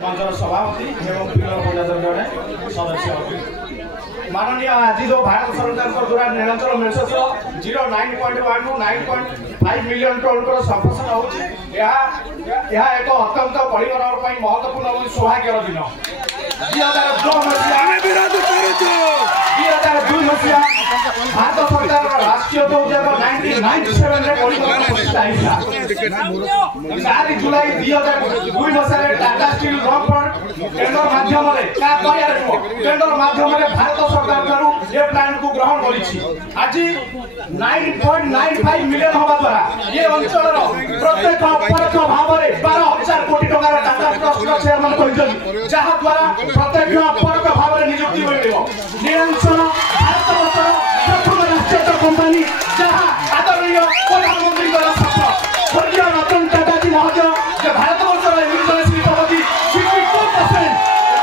मंचर सभापति एवं जड़े सदस्य माननीय आज जो भारत सरकार द्वारा नीलांचल मेसस 09.1 टू 9.5 मिलियन टन संप्रेषण होती एक अत्यंत परिवार महत्वपूर्ण सौभाग्यर दिन 2002 मसीहा भारत सरकार राष्ट्रीय उद्योग 1997 जुलाई 2002 मसीह टाटा स्टील टेंडर माध्यम भारत सरकार ये प्लांट को ग्रहण आज 9.95 मिलियन हवा द्वारा ये अंचल प्रत्येक अपरोक्ष भाव में 12,000 कोटी टकर टाटा ट्रस्ट चेयरमैन जहाँ द्वारा प्रत्यक्ष अपरोक्ष भाव में नियुक्ति नीलांचल भारत प्रथम राष्ट्रीय कंपनी जहाँ आदरणीय प्रधानमंत्री स्वप्न स्वर्गीय रतन टाटा जी महोदय भारत वर्षर शिल्पपति 62%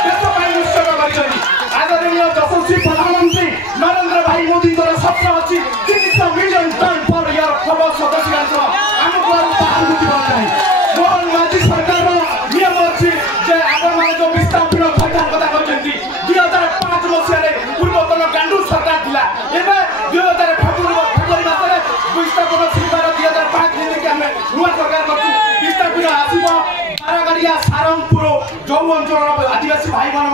देश उत्सर्ग कर आदरणीय यशस्वी प्रधानमंत्री नरेंद्र भाई मोदी स्वप्न अच्छी 300 मिलियन टन पर ईयर खबर सदस्य आमको बाहर मोहन माझी सरकार नियम अच्छी आपण जो विस्थापन खर्चा कथा कहते 2005 मसीह पूर्वतन गांडू सरकार था एवं 2000 फेब्रुआरी मासरे विस्थापन स्वीकार 2005 नीति आम नुआ सरकार कर विस्थापन आसव बारागाड़िया सारंगपुर जो अंचल आदिवासी भाई मान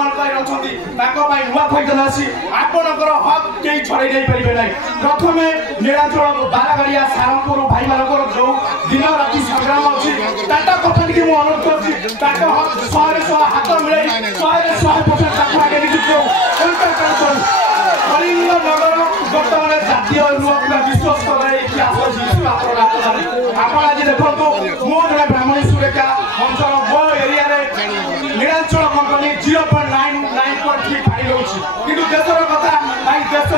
नुआ फैसल आसी आपणकर हक कई छड़े नहीं पारे ना प्रथम नीलांचल बारागाड़िया सारंगपुर भाई मान जो दिन राति संग्राम अच्छी टाटा कंपनी की अनुरोध कर हक 100 हाथ मिले 100% आगे नियुक्त कलिंग नगर बर्तमान जातीय विश्वास इतिहास आप आज देखो मो जड़े ब्राह्मणी सुरेखा अंचल मो एरिया नीलांचल कंपनी 0.99 फाड़ी रोचे कि देशर कथा देश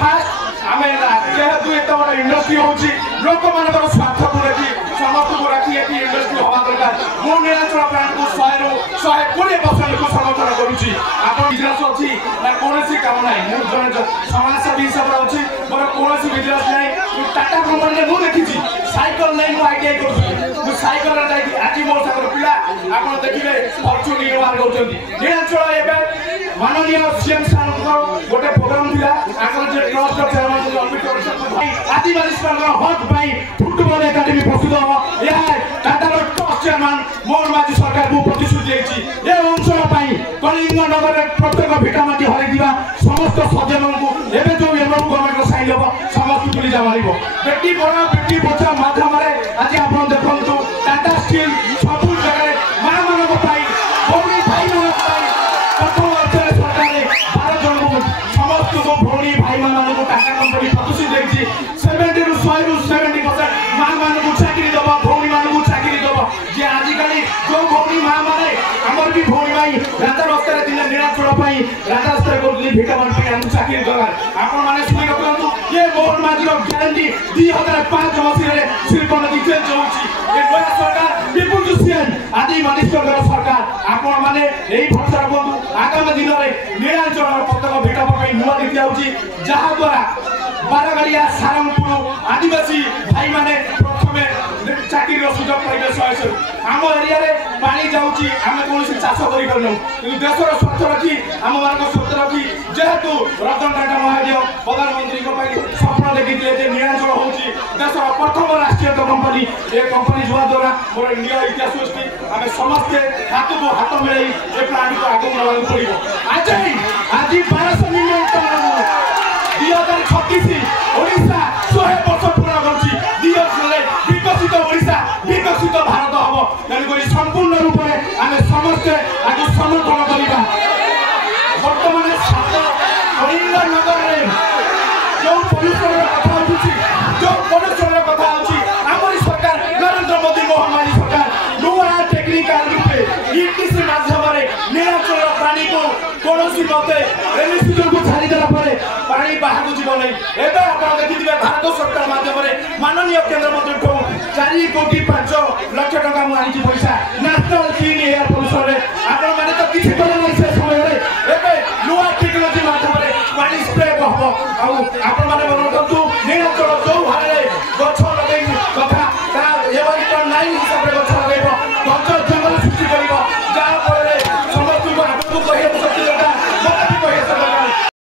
फास्ट आम जेहेतु एत बड़ इंडस्ट्री होची लोक मान स्वार्थ को देखी समस्त को रखी इंडस्ट्री हवा दरकार मो नीलांचल प्लांट को 100-120% को समर्थन करुच्ची आप बिजनेस अच्छी कौन काम ना मुझे समाजसेवी हिसाब से अच्छी मोर कौन बिजनेस ना टाटा कंपनी मुझे देखी साइकिल नहीं मुझे आईटीआई कर साइकिल आज मो सागर पिला आप देखिए फर्चुन निर्माण कर नीलांचल एवं माननीय सीएम सार गोटे प्रोग्राम था ट्रस्ट चेयरमैन आदिवासी हक फुटबल एकाडेमी प्रस्तुत हम यह टाटा ट्रस्ट चेयरमैन मोहन माझी सरकार को प्रतिश्रुति देती ये अंचल कलिंग नगर प्रत्येक भिटामाटी हर समस्त सज्जन को एवं जो गवर्नमेंट साइन हम समस्त तुलिजा मार बेटी पढ़ाओ बेटी बचाओ माध्यम आज आप देखो टाटा स्टील सब जगह माँ मान भौणी भाई मान प्रथम अर्थात सरकार 12 जन समस्त भौणी भाई मान टाटा कंपनी प्रतिश्रुति देती 70% माँ मान चाकरी दब भौणी मान चाकरी दब जे आजिकल जो भौणी माँ माने आमर भी भौणी भाई राजा रास्ता नीलांचल राजा भिटामान चाकरी दरकार आपने शुणी रखु ये मोहन माझी ग्यारंटी 2005 मसीह शिल्प नदी चेंज होची नया सरकार पिपुलसियन आदि मनिष्ठर सरकार आपण माने एही भरोसा रखु आगामी दिन में नीलांचल प्रत्येक भिटामा नुआ नीति आउची जहा द्वारा बारागाड़िया सारंगपुर आदिवासी भाई माने प्रथम चाकरी सुजोग पाइबे आम एरिया पानी जाऊँगी आम कौन चाष कर देशर स्वार्थ रखी आम मान स्वार्थ रखी जेहेतु रतन टाटा महोदय प्रधानमंत्री स्वप्न देखी नीलांचल हूँ देशर प्रथम राष्ट्रीय कंपनी ये कंपनी जुआ द्वारा मोर निज इतिहास सृष्टि आम समस्ते हाथ को हाथ मिलाई ये प्लांट को आगे बढ़ा पड़ो आज 1200 मिलियन टन 2036 ओडिशा 100 वर्ष पूरा कर विकसित ओडिशा विकसित भारत हम तेणुक संपूर्ण रूप में आम समस्ते आज समर्थन करवा बर्तमान कलिंग नगर में जो पल्यूषण कथा उठुची जो प्रदूषण कथा अच्छी आमरी सरकार नरेंद्र मोदी मोहन माझी सरकार नुआ टेक्निकाल रूपे ईटीसी माध्यम नीलांचल प्राणी को कौन मते सुजोग को छाड़देला पानी बाहर जीव नहीं एवं आप देखिए भारत सरकार माध्यम माननीय केंद्र मंत्री 4.5 लाख टका मुझे पैसा नेशनल क्लीन एयर पल्यूशन